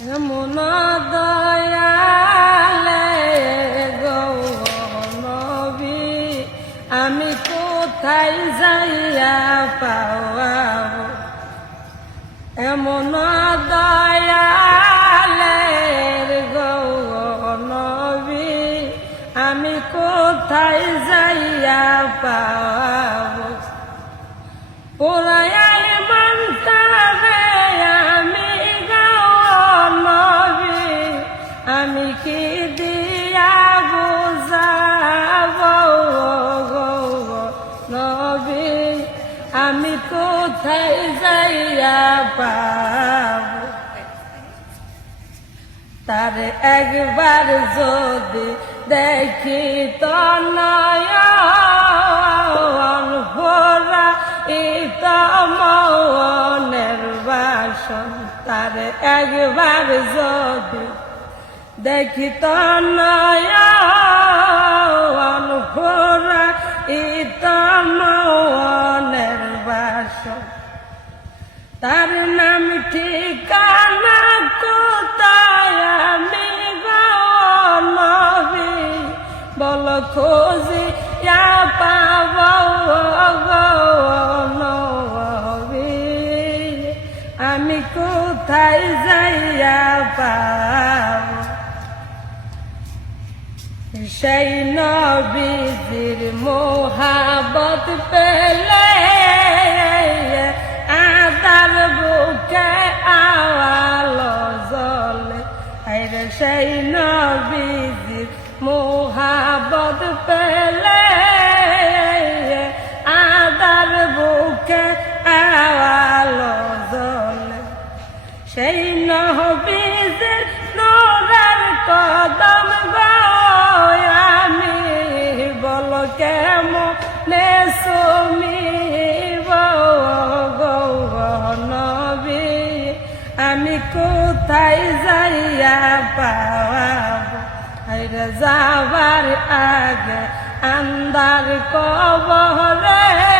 এমন দয়ালে গো নবী আমি কোথায় যাইয়া পাওয়াবো এমন দয়ালের গো নবী আমি কোথায় যাইয়া পাওয়াবো তার একবার যদি দেখি তো ভোরা বাসন, তার একবার যদি দেখি তো নয়ন ভোরা ইত খোঁজি পাব নবী আমি কোথায় যাইয়া পাব সেই নবীজির মোহাবত পেলে আদার বুকে আওয়াল জলে সেই নবীজির সেই নহবীজের নোরার কদম আমি, বল কেমনে সুমিব গৌ নবী? আমি কোথায় যাইয়া পাওয়াব আইরে যাবার আগে আন্দার কবরে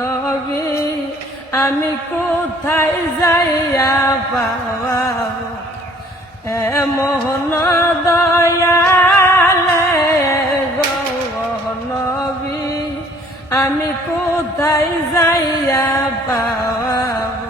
নবী আমি কোথায় যাইয়া পাওয়াব মোহন দয়ালে গো নবী আমি কোথায় যাইয়া পাওয়াব